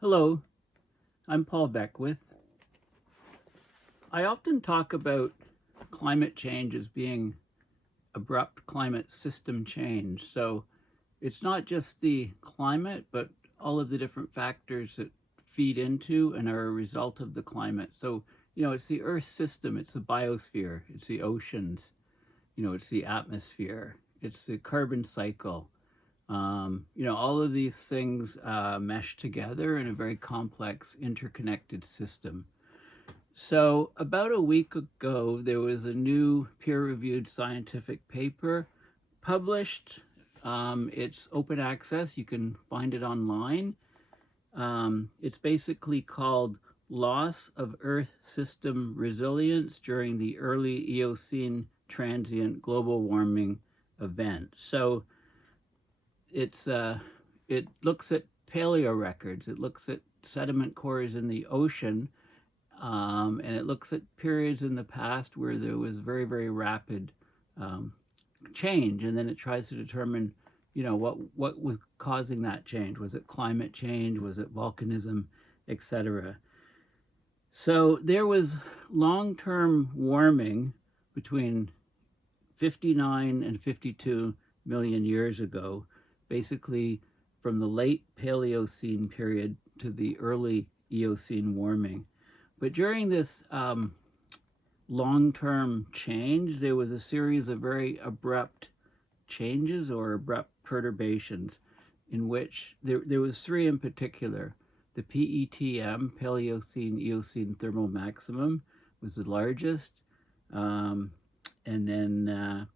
Hello, I'm Paul Beckwith. I often talk about climate change as being abrupt climate system change. So it's not just the climate, but all of the different factors that feed into and are a result of the climate. So, it's the Earth system, it's the biosphere, it's the oceans, it's the atmosphere, it's the carbon cycle. All of these things mesh together in a very complex, interconnected system. So about a week ago, there was a new peer-reviewed scientific paper published. It's open access. You can find it online. It's basically called Loss of Earth System Resilience During the Early Eocene Transient Global Warming Event. So it looks at paleorecords. It looks at sediment cores in the ocean, and it looks at periods in the past where there was very, very rapid change, and then it tries to determine, what was causing that change. Was it climate change? Was it volcanism, etc.? So there was long-term warming between 59 and 52 million years ago, basically from the late Paleocene period to the early Eocene warming. But during this long-term change, there was a series of very abrupt changes or abrupt perturbations in which there was three in particular. The PETM, Paleocene-Eocene-Thermal-Maximum, was the largest, and then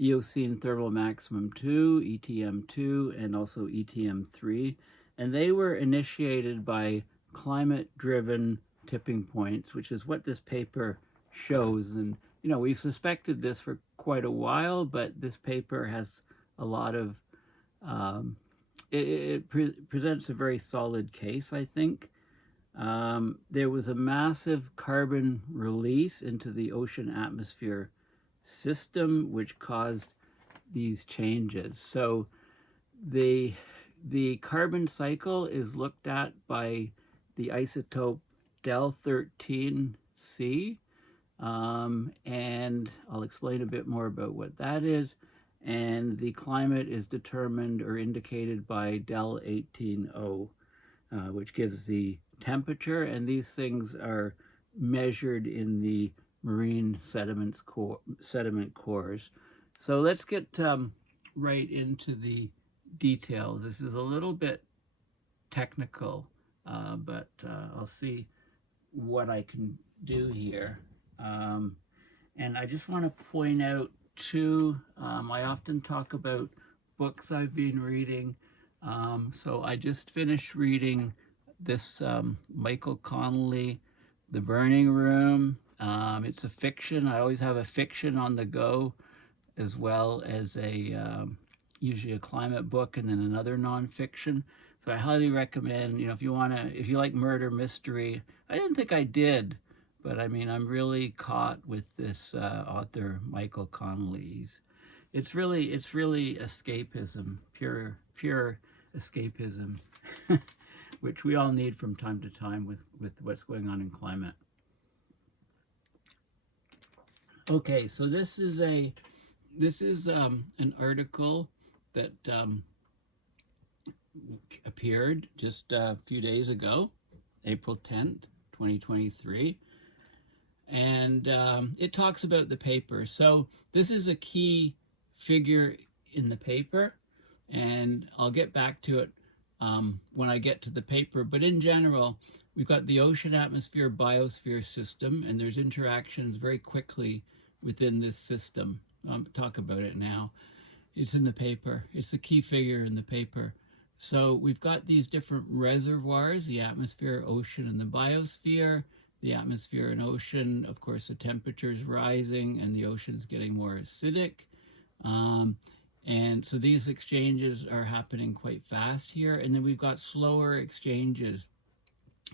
Eocene Thermal Maximum 2, ETM 2, and also ETM 3. And they were initiated by climate-driven tipping points, which is what this paper shows. And, we've suspected this for quite a while, but this paper has a lot of, presents a very solid case, I think. There was a massive carbon release into the ocean-atmosphere system, which caused these changes. So the carbon cycle is looked at by the isotope del-13C, and I'll explain a bit more about what that is. And the climate is determined or indicated by del-18O, which gives the temperature, and these things are measured in the marine sediment cores. So let's get right into the details. This is a little bit technical, but I'll see what I can do here. And I just want to point out too, I often talk about books I've been reading. So I just finished reading this Michael Connelly, The Burning Room. It's a fiction. I always have a fiction on the go, as well as usually a climate book and then another nonfiction. So I highly recommend, if you like murder mystery. I didn't think I did, but I mean, I'm really caught with this author, Michael Connelly. It's really escapism, pure escapism, which we all need from time to time with what's going on in climate. Okay, so this is an article that appeared just a few days ago, April 10th, 2023, and it talks about the paper. So this is a key figure in the paper, and I'll get back to it when I get to the paper. But in general, we've got the ocean-atmosphere-biosphere system, and there's interactions very quickly within this system. I'll talk about it now. It's in the paper. It's the key figure in the paper. So we've got these different reservoirs, the atmosphere, ocean, and the biosphere. The atmosphere and ocean, of course, the temperature's rising and the ocean's getting more acidic. And so these exchanges are happening quite fast here. And then we've got slower exchanges.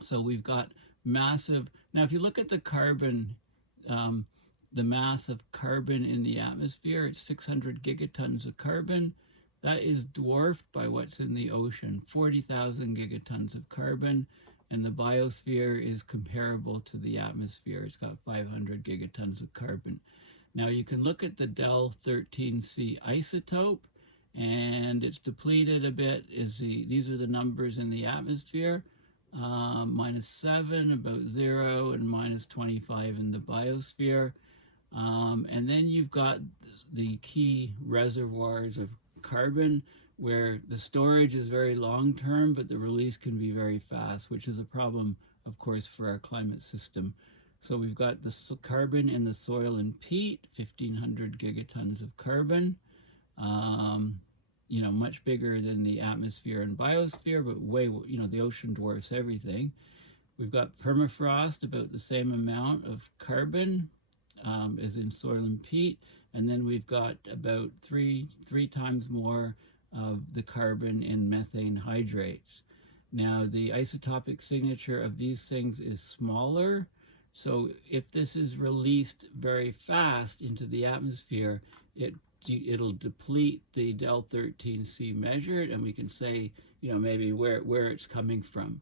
So we've got massive, now if you look at the carbon, the mass of carbon in the atmosphere, it's 600 gigatons of carbon. that is dwarfed by what's in the ocean, 40,000 gigatons of carbon, and the biosphere is comparable to the atmosphere. It's got 500 gigatons of carbon. Now you can look at the Del 13C isotope, and it's depleted a bit. These are the numbers in the atmosphere, -7, about 0, and -25 in the biosphere. And then you've got the key reservoirs of carbon, where the storage is very long-term, but the release can be very fast, which is a problem, of course, for our climate system. So we've got the carbon in the soil and peat, 1,500 gigatons of carbon, much bigger than the atmosphere and biosphere, but the ocean dwarfs everything. We've got permafrost, about the same amount of carbon as in soil and peat, and then we've got about three times more of the carbon in methane hydrates. Now, the isotopic signature of these things is smaller, so if this is released very fast into the atmosphere, it'll deplete the Del 13C measured, and we can say, maybe where it's coming from.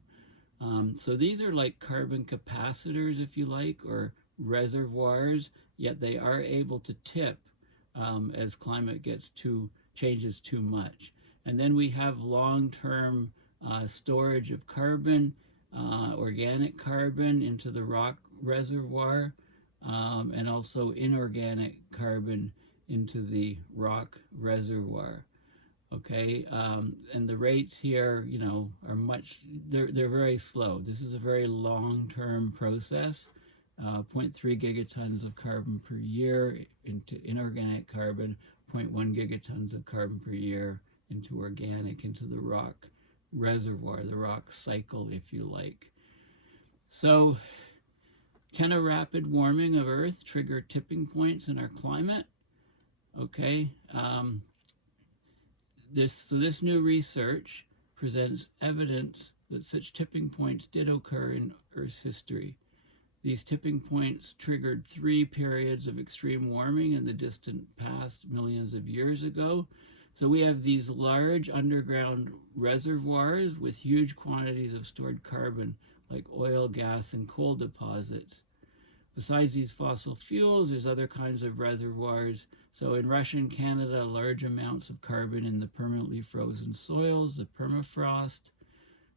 So these are like carbon capacitors, if you like, or reservoirs, yet they are able to tip as climate changes too much. And then we have long-term storage of carbon, organic carbon into the rock reservoir, and also inorganic carbon into the rock reservoir. Okay, and the rates here, are they're very slow. This is a very long-term process. 0.3 gigatons of carbon per year into inorganic carbon, 0.1 gigatons of carbon per year into organic, into the rock reservoir, the rock cycle, if you like. So, can a rapid warming of Earth trigger tipping points in our climate? Okay, this new research presents evidence that such tipping points did occur in Earth's history. These tipping points triggered 3 periods of extreme warming in the distant past, millions of years ago. So we have these large underground reservoirs with huge quantities of stored carbon, like oil, gas, and coal deposits. Besides these fossil fuels, there's other kinds of reservoirs. So in Russian Canada, large amounts of carbon in the permanently frozen soils, the permafrost,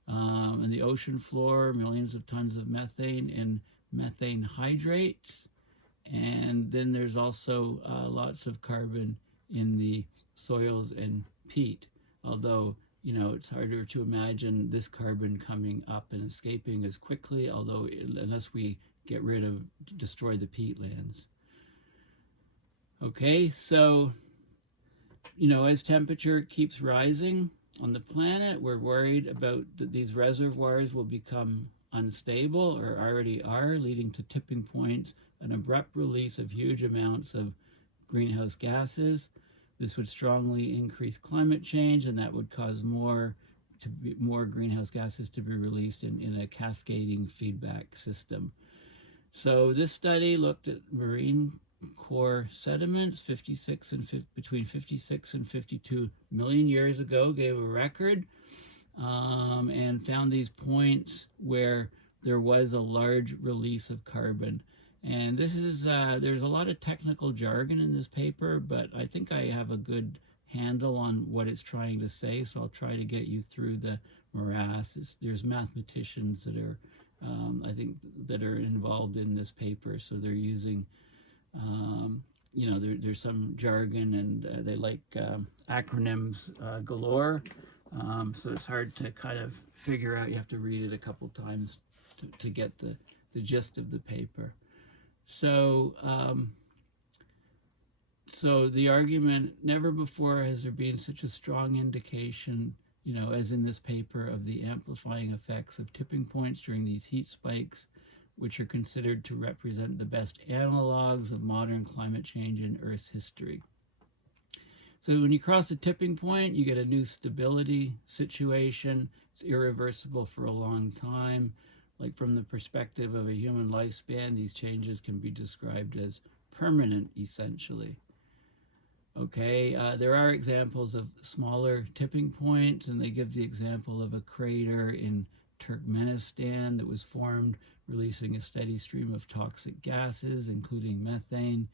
and the ocean floor, millions of tons of methane in methane hydrates. And then there's also lots of carbon in the soils and peat, although it's harder to imagine this carbon coming up and escaping as quickly, unless we destroy the peatlands. Okay, so as temperature keeps rising on the planet, we're worried about that these reservoirs will become unstable, or already are, leading to tipping points, an abrupt release of huge amounts of greenhouse gases. This would strongly increase climate change, and that would cause more greenhouse gases to be released in a cascading feedback system. So this study looked at marine core sediments between 56 and 52 million years ago, gave a record, and found these points where there was a large release of carbon. And this is, there's a lot of technical jargon in this paper, but I think I have a good handle on what it's trying to say, so I'll try to get you through the morass. There's mathematicians that are, I think, that are involved in this paper, so they're using, there's some jargon, and they like acronyms galore, so it's hard to kind of figure out. You have to read it a couple times to get the gist of the paper. So, so the argument, never before has there been such a strong indication, as in this paper, of the amplifying effects of tipping points during these heat spikes, which are considered to represent the best analogs of modern climate change in Earth's history. So when you cross a tipping point, you get a new stability situation. It's irreversible for a long time. Like from the perspective of a human lifespan, these changes can be described as permanent, essentially. Okay, there are examples of smaller tipping points, and they give the example of a crater in Turkmenistan that was formed, releasing a steady stream of toxic gases, including methane.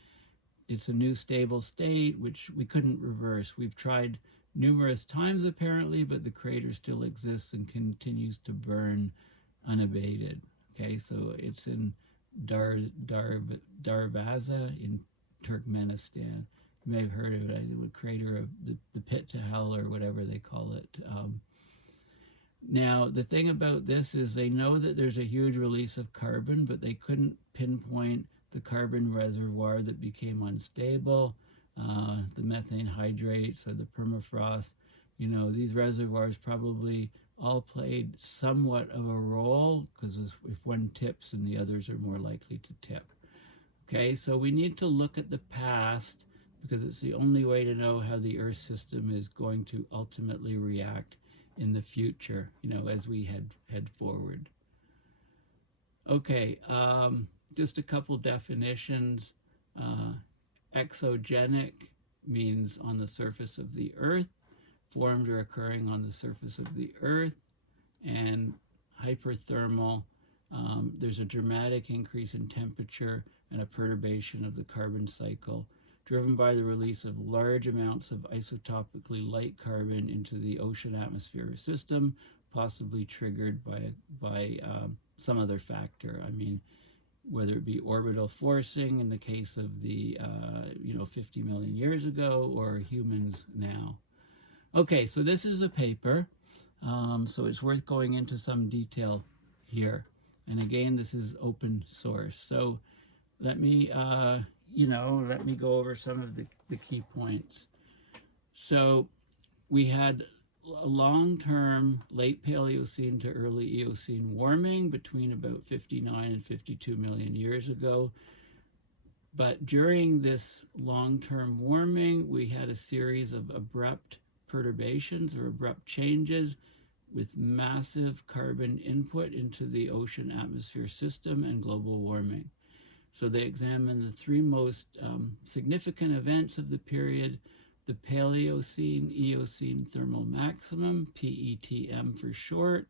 It's a new stable state, which we couldn't reverse. We've tried numerous times, apparently, but the crater still exists and continues to burn unabated. Okay, so it's in Darvaza in Turkmenistan. You may have heard of it. The crater of the pit to hell, or whatever they call it. Now, the thing about this is they know that there's a huge release of carbon, but they couldn't pinpoint the carbon reservoir that became unstable, the methane hydrates or the permafrost. You know, these reservoirs probably all played somewhat of a role, because if one tips, and the others are more likely to tip. Okay, so we need to look at the past, because it's the only way to know how the Earth system is going to ultimately react in the future, you know, as we head forward. Okay, just a couple definitions. Exogenic means on the surface of the Earth, formed or occurring on the surface of the Earth, and hyperthermal, there's a dramatic increase in temperature and a perturbation of the carbon cycle, driven by the release of large amounts of isotopically light carbon into the ocean-atmosphere system, possibly triggered by some other factor. I mean, whether it be orbital forcing in the case of the 50 million years ago, or humans now. Okay, so this is a paper, so it's worth going into some detail here. And again, this is open source. So let me go over some of the key points. So we had a long-term late Paleocene to early Eocene warming between about 59 and 52 million years ago. But during this long-term warming, we had a series of abrupt perturbations or abrupt changes with massive carbon input into the ocean-atmosphere system and global warming. So they examined the three most significant events of the period: the Paleocene-Eocene-Thermal-Maximum, PETM for short,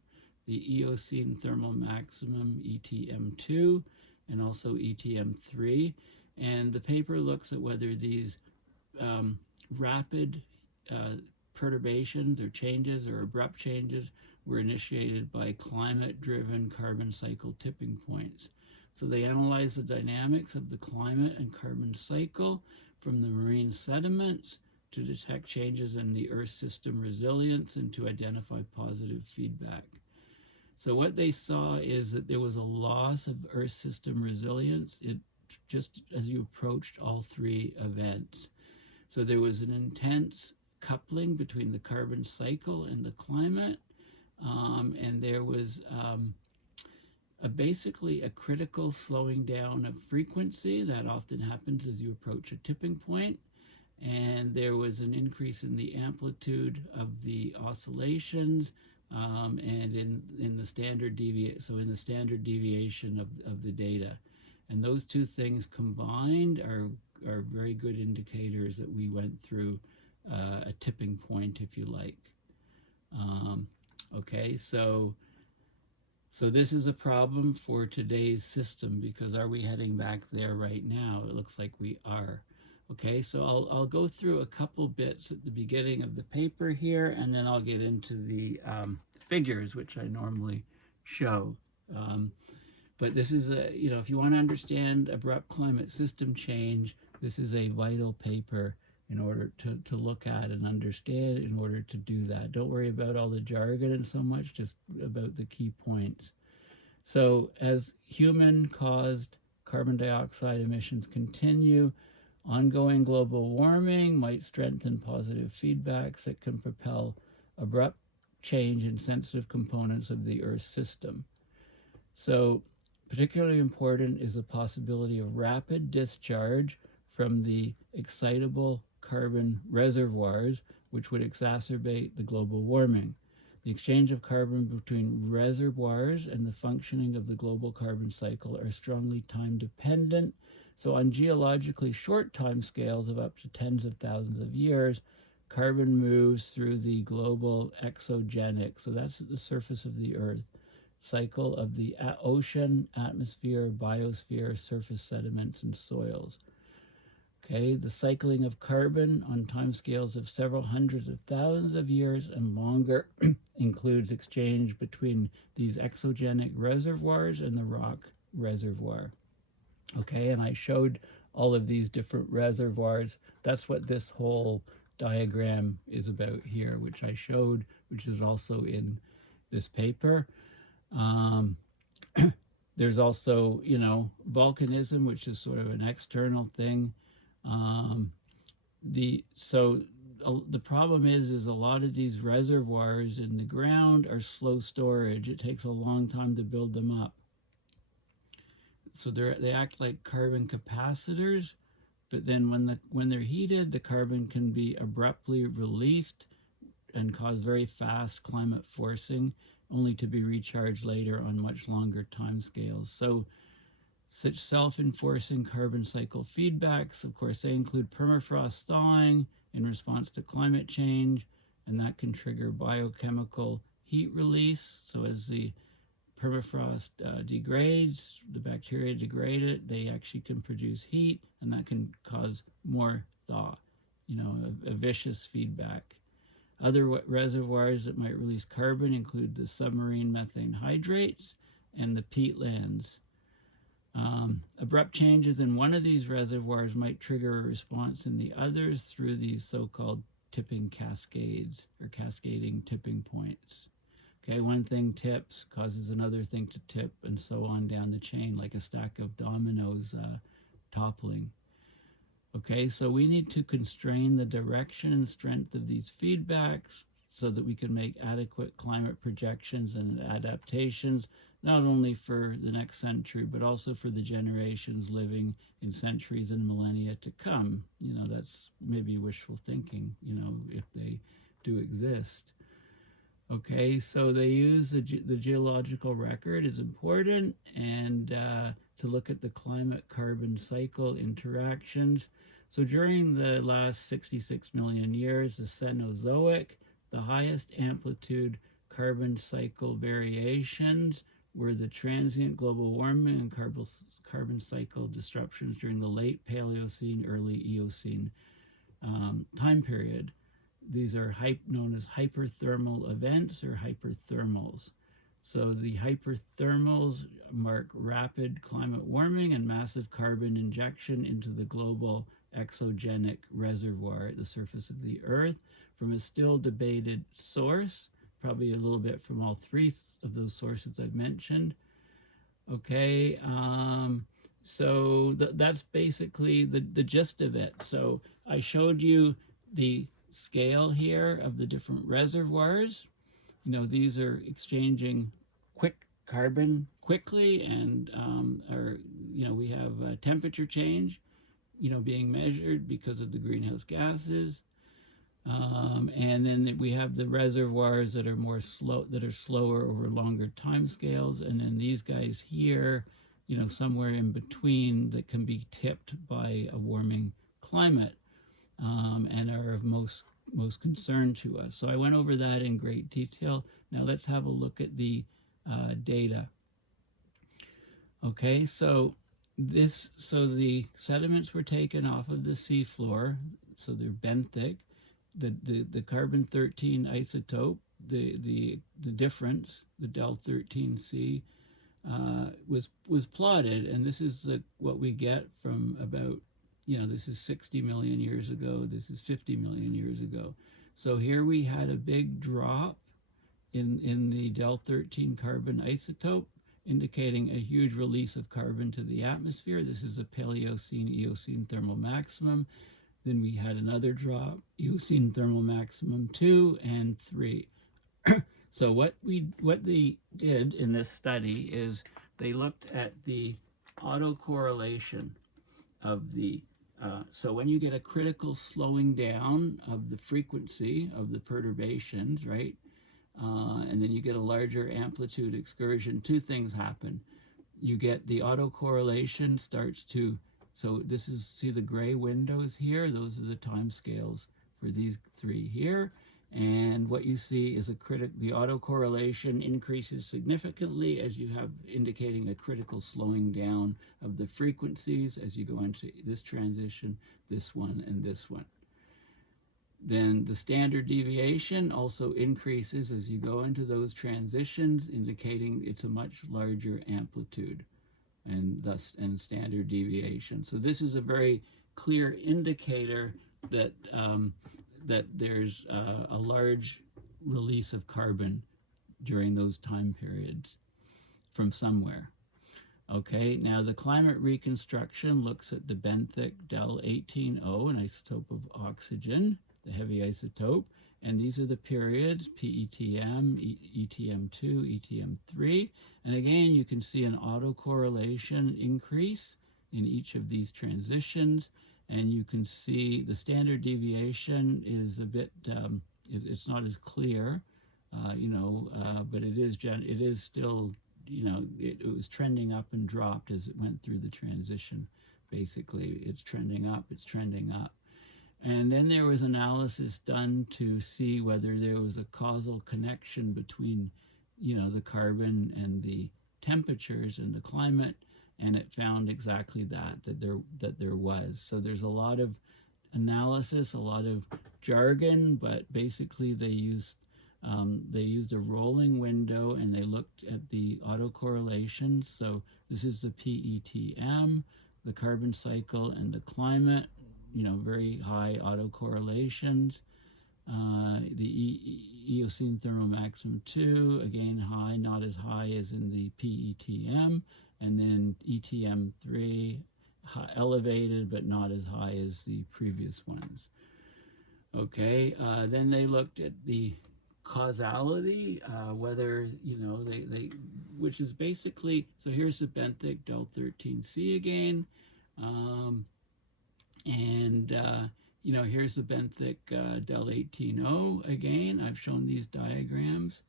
the Eocene-Thermal-Maximum, ETM2, and also ETM3. And the paper looks at whether these rapid perturbations or changes or abrupt changes were initiated by climate-driven carbon cycle tipping points. So they analyzed the dynamics of the climate and carbon cycle from the marine sediments to detect changes in the Earth system resilience and to identify positive feedback. So what they saw is that there was a loss of Earth system resilience just as you approached all three events. So there was an intense coupling between the carbon cycle and the climate, and there was basically a critical slowing down of frequency that often happens as you approach a tipping point, and there was an increase in the amplitude of the oscillations, and in the standard deviation of the data. And those two things combined are very good indicators that we went through a tipping point, if you like. Okay, so this is a problem for today's system, because are we heading back there right now? It looks like we are. Okay, so I'll go through a couple bits at the beginning of the paper here, and then I'll get into the figures, which I normally show. But this is if you want to understand abrupt climate system change, this is a vital paper in order to look at and understand, in order to do that. Don't worry about all the jargon and so much, just about the key points. So as human-caused carbon dioxide emissions continue, ongoing global warming might strengthen positive feedbacks that can propel abrupt change in sensitive components of the Earth system. So particularly important is the possibility of rapid discharge from the excitable carbon reservoirs, which would exacerbate the global warming. The exchange of carbon between reservoirs and the functioning of the global carbon cycle are strongly time-dependent, So on geologically short time scales of up to tens of thousands of years, carbon moves through the global exogenic, so that's at the surface of the Earth, cycle of the ocean, atmosphere, biosphere, surface sediments, and soils. Okay, the cycling of carbon on timescales of several hundreds of thousands of years and longer includes exchange between these exogenic reservoirs and the rock reservoir. Okay, and I showed all of these different reservoirs. That's what this whole diagram is about here, which I showed, which is also in this paper. There's also, you know, volcanism, which is sort of an external thing. The problem is a lot of these reservoirs in the ground are slow storage. It takes a long time to build them up. So they act like carbon capacitors, but then when they're heated, the carbon can be abruptly released and cause very fast climate forcing, only to be recharged later on much longer time scales. So such self-enforcing carbon cycle feedbacks, of course, they include permafrost thawing in response to climate change, and that can trigger biochemical heat release. So as the permafrost degrades, the bacteria degrade it, they actually can produce heat, and that can cause more thaw, you know, a vicious feedback. Other reservoirs that might release carbon include the submarine methane hydrates and the peatlands. Abrupt changes in one of these reservoirs might trigger a response in the others through these so-called tipping cascades or cascading tipping points. Okay, one thing tips, causes another thing to tip, and so on down the chain, like a stack of dominoes toppling. Okay, so we need to constrain the direction and strength of these feedbacks so that we can make adequate climate projections and adaptations, not only for the next century, but also for the generations living in centuries and millennia to come. You know, that's maybe wishful thinking, you know, if they do exist. Okay, so they use the geological record is important, and to look at the climate carbon cycle interactions. So during the last 66 million years, the Cenozoic, the highest amplitude carbon cycle variations were the transient global warming and carbon cycle disruptions during the late Paleocene, early Eocene time period. These are known as hyperthermal events or hyperthermals. So the hyperthermals mark rapid climate warming and massive carbon injection into the global exogenic reservoir at the surface of the Earth from a still debated source, probably a little bit from all three of those sources I've mentioned. Okay, so that's basically the gist of it. So I showed you the scale here of the different reservoirs. You know, these are exchanging carbon quickly, and you know, we have temperature change, you know, being measured because of the greenhouse gases. And then we have the reservoirs that are slower over longer time scales, and then these guys here, you know, somewhere in between that can be tipped by a warming climate, and are of most concern to us. So I went over that in great detail. Now let's have a look at the data. Okay, so the sediments were taken off of the seafloor, so they're benthic. The carbon-13 isotope, the difference, the del-13C, was plotted, and this is what we get from about, you know, this is 60 million years ago, this is 50 million years ago. So here we had a big drop in the del-13 carbon isotope, indicating a huge release of carbon to the atmosphere. This is a Paleocene-Eocene-Thermal-Maximum. Then we had another drop, Eocene thermal maximum 2 and 3. So what they did in this study is they looked at the autocorrelation of the, so when you get a critical slowing down of the frequency of the perturbations, right, and then you get a larger amplitude excursion, two things happen. You get the autocorrelation starts to So this is, see the gray windows here? Those are the time scales for these three here. And what you see is the autocorrelation increases significantly as you have indicating a critical slowing down of the frequencies as you go into this transition, this one, and this one. Then the standard deviation also increases as you go into those transitions, indicating it's a much larger amplitude and standard deviation. So this is a very clear indicator that that there's a large release of carbon during those time periods from somewhere. Okay, now the climate reconstruction looks at the benthic del 18O, an isotope of oxygen, the heavy isotope, and these are the periods, PETM, ETM2, ETM3, and again you can see an autocorrelation increase in each of these transitions, and you can see the standard deviation is a bit, it's not as clear, but it is still, it was trending up and dropped as it went through the transition. Basically, it's trending up, it's trending up. And then there was analysis done to see whether there was a causal connection between, the carbon and the temperatures and the climate, and it found exactly that there was. So there's a lot of analysis, a lot of jargon, but basically they used a rolling window and they looked at the autocorrelations. So this is the PETM, the carbon cycle, and the climate, very high autocorrelations. The Eocene-Thermal-Maximum 2, again high, not as high as in the PETM, and then ETM3, elevated but not as high as the previous ones. Okay, then they looked at the causality, whether, which is basically, so here's the benthic del 13C again, here's the benthic del 18O again. I've shown these diagrams.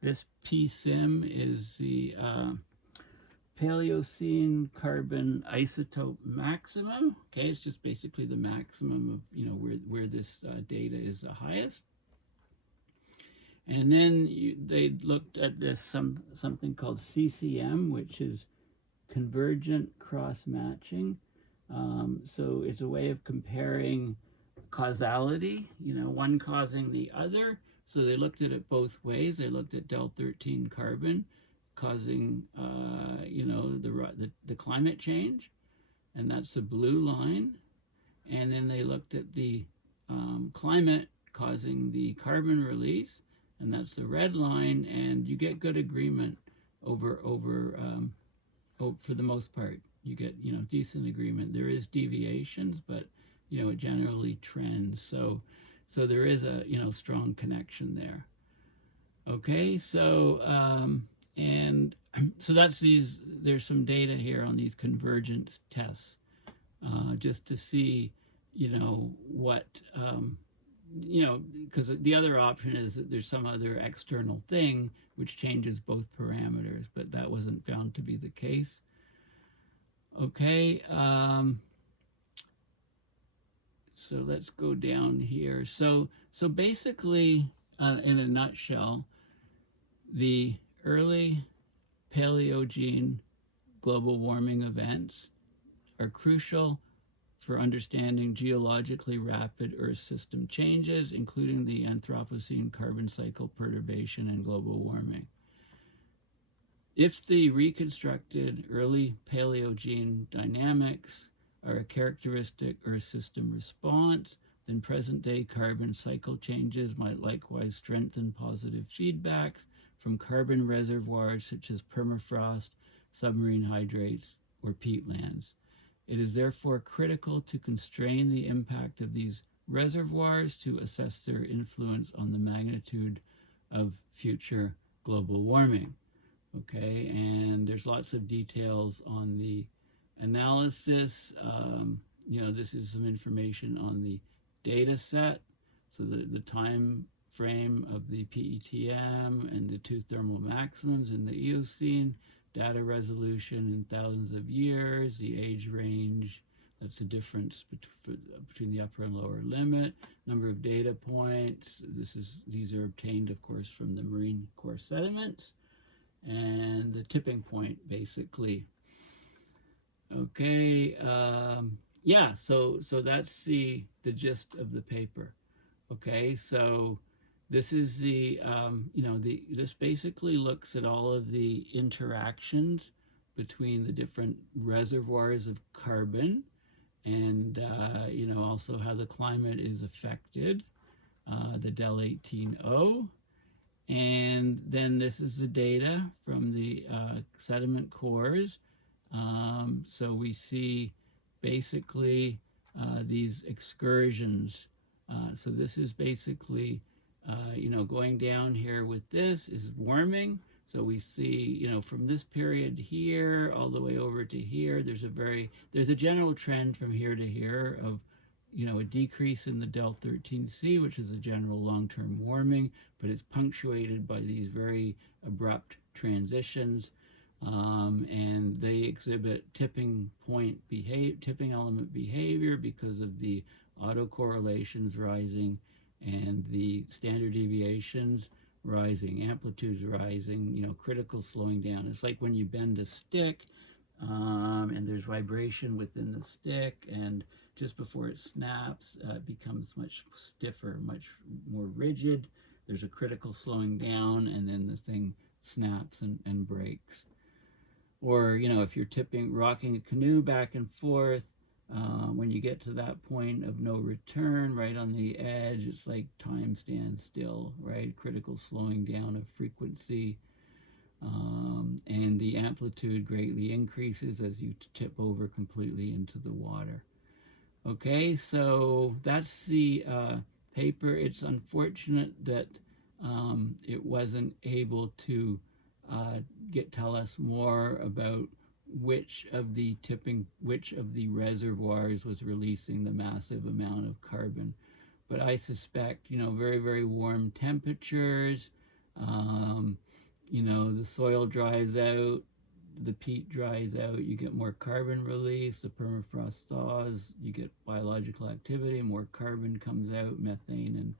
This PSIM is the Paleocene carbon isotope maximum. Okay, it's just basically the maximum of where this data is the highest. And then they looked at this something called CCM, which is convergent cross matching. So it's a way of comparing causality, one causing the other. So they looked at it both ways. They looked at del 13 carbon causing, the climate change, and that's the blue line. And then they looked at the climate causing the carbon release, and that's the red line. And you get good agreement for the most part. You get, decent agreement. There is deviations, but, it generally trends. So there is a, strong connection there. Okay, so, and so that's there's some data here on these convergence tests, just to see, what, because the other option is that there's some other external thing which changes both parameters, but that wasn't found to be the case. Okay, so let's go down here. So basically, in a nutshell, the early Paleogene global warming events are crucial for understanding geologically rapid Earth system changes, including the Anthropocene carbon cycle perturbation and global warming. If the reconstructed early Paleogene dynamics are a characteristic Earth system response, then present-day carbon cycle changes might likewise strengthen positive feedbacks from carbon reservoirs such as permafrost, submarine hydrates, or peatlands. It is therefore critical to constrain the impact of these reservoirs to assess their influence on the magnitude of future global warming. Okay, and there's lots of details on the analysis. This is some information on the data set. So the time frame of the PETM and the two thermal maximums in the Eocene, data resolution in thousands of years, the age range, what's the difference between the upper and lower limit, number of data points. These are obtained, of course, from the marine core sediments, and the tipping point, basically. Okay, yeah, so that's the gist of the paper. Okay, so this is the, this basically looks at all of the interactions between the different reservoirs of carbon, and, also how the climate is affected, the del 18O. And then this is the data from the sediment cores. So we see basically these excursions. So this is basically, going down here with this is warming. So we see, from this period here all the way over to here, there's a general trend from here to here of, a decrease in the del 13C, which is a general long-term warming, but it's punctuated by these very abrupt transitions. And they exhibit tipping element behavior because of the autocorrelations rising and the standard deviations rising, amplitudes rising, critical slowing down. It's like when you bend a stick, and there's vibration within the stick, and just before it snaps, it becomes much stiffer, much more rigid. There's a critical slowing down, and then the thing snaps and breaks. Or, if you're rocking a canoe back and forth, when you get to that point of no return, right on the edge, it's like time stands still, right? Critical slowing down of frequency. And the amplitude greatly increases as you tip over completely into the water. Okay, so that's the paper. It's unfortunate that it wasn't able to tell us more about which of the reservoirs was releasing the massive amount of carbon. But I suspect, very, very warm temperatures, the soil dries out, the peat dries out, you get more carbon release, the permafrost thaws, you get biological activity, more carbon comes out, methane and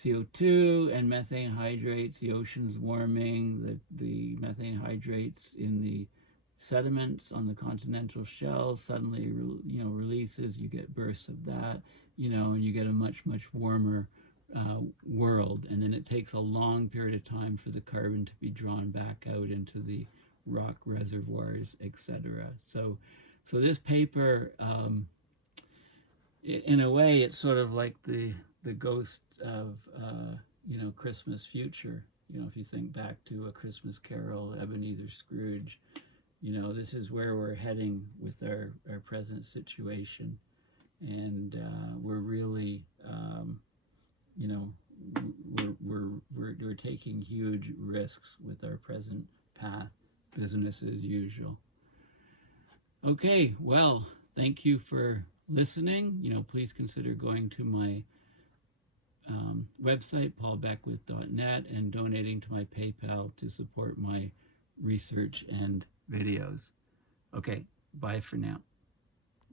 CO2 and methane hydrates, the ocean's warming, the methane hydrates in the sediments on the continental shelves suddenly releases, you get bursts of that, and you get a much, much warmer world. And then it takes a long period of time for the carbon to be drawn back out into the rock reservoirs, etc. So this paper, in a way, it's sort of like the ghost of Christmas future. If you think back to A Christmas Carol, Ebenezer Scrooge, this is where we're heading with our present situation. And we're really, we're taking huge risks with our present path, business as usual. Okay, well, thank you for listening. Please consider going to my website, paulbeckwith.net, and donating to my PayPal to support my research and videos. Okay, bye for now.